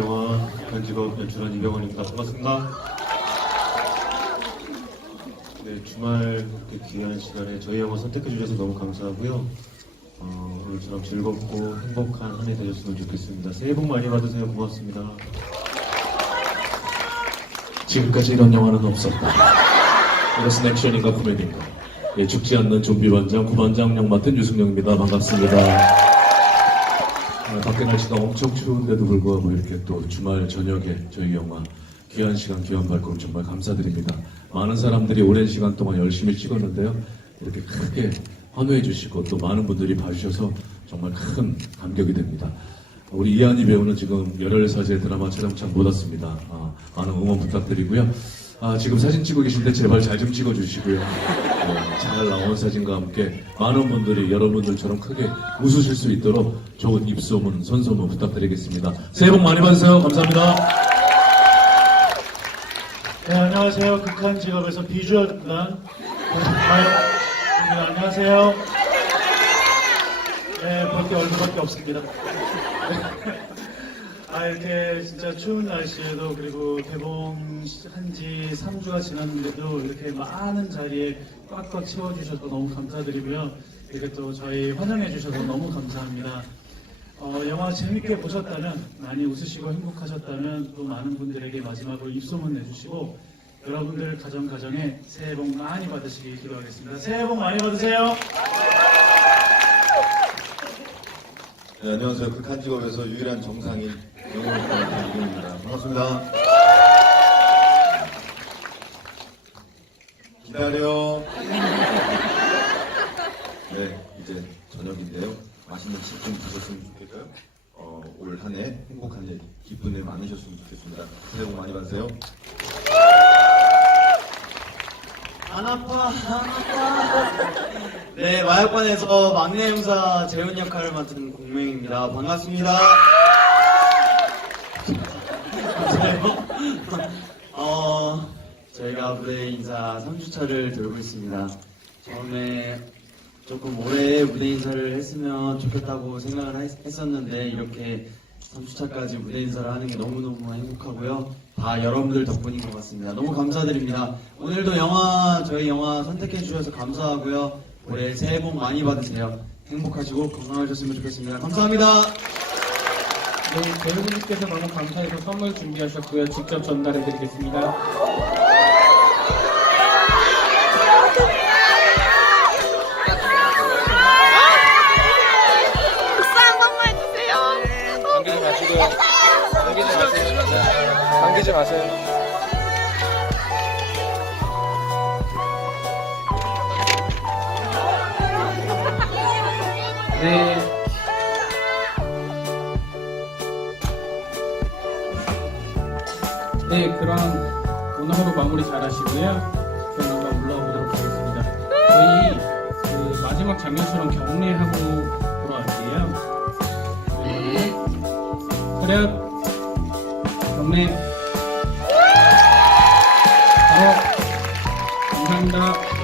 직업 연출한 이병헌입니다. 반갑습니다. 네, 주말 귀한 시간에 저희 영화 선택해 주셔서 너무 감사하고요. 어, 오늘처럼 즐겁고 행복한 한 해 되셨으면 좋겠습니다. 새해 복 많이 받으세요. 고맙습니다. 지금까지 이런 영화는 없었다. 이것은 액션인가 코미디인가. 예, 죽지 않는 좀비 반장, 구반장 역 맡은 유승용입니다. 반갑습니다. 아, 밖에 날씨가 엄청 추운데도 불구하고 이렇게 또 주말 저녁에 저희 영화 귀한 시간, 귀한 발걸음 정말 감사드립니다. 많은 사람들이 오랜 시간 동안 열심히 찍었는데요. 이렇게 크게 환호해 주시고 또 많은 분들이 봐주셔서 정말 큰 감격이 됩니다. 우리 이한희 배우는 지금 열혈 사제 드라마 촬영장 못 왔습니다. 아, 많은 응원 부탁드리고요. 아, 지금 사진 찍고 계신데 제발 잘 좀 찍어주시고요. 네, 잘 나온 사진과 함께 많은 분들이 여러분들처럼 크게 웃으실 수 있도록 좋은 입소문, 선소문 부탁드리겠습니다. 새해 복 많이 받으세요. 감사합니다. 네, 안녕하세요. 극한 직업에서 비주얼 박마영 네, 안녕하세요. 네, 볼게 얼굴밖에 없습니다. 아, 이렇게 진짜 추운 날씨에도 그리고 개봉한 지 3주가 지났는데도 이렇게 많은 자리에 꽉꽉 채워주셔서 너무 감사드리고요. 이렇게 또 저희 환영해 주셔서 너무 감사합니다. 어, 영화 재밌게 보셨다면, 많이 웃으시고 행복하셨다면 또 많은 분들에게 마지막으로 입소문 내주시고 여러분들 가정 가정에 새해 복 많이 받으시길 기도하겠습니다. 새해 복 많이 받으세요. 네, 안녕하세요. 극한 직업에서 유일한 정상인 이경입니다. 반갑습니다. 기다려. 네, 이제 저녁인데요. 맛있는 집 좀 드셨으면 좋겠고요. 어, 올 한 해 행복한 일, 기쁜 일 많으셨으면 좋겠습니다. 새해 복 많이 받으세요. 안 아파, 안 아파. 네, 마약관에서 막내 형사 재훈 역할을 맡은 공명입니다. 반갑습니다. 어, 저희가 무대 인사 3주차를 돌고 있습니다. 처음에 조금 오래 무대 인사를 했으면 좋겠다고 생각을 했- 했었는데 이렇게 3주차까지 무대 인사를 하는 게 너무너무 행복하고요. 다 여러분들 덕분인 것 같습니다. 너무 감사드립니다. 오늘도 영화, 저희 영화 선택해 주셔서 감사하고요. 올해 새해 복 많이 받으세요. 행복하시고 건강하셨으면 좋겠습니다. 감사합니다. 네, 배우분께서 너무 감사해서 선물 준비하셨고요. 직접 전달해드리겠습니다. 박수 한 번만 해주세요. 당기지 마시고요. 당기지 마세요. 당기지 마세요. 네. 네, 그런 문화로 마무리 잘 하시고요. 결과가 올라오도록 하겠습니다. 저희 그 마지막 장면처럼 경례하고 돌아갈게요. 네. 그래요. 경례. 바로 감사합니다.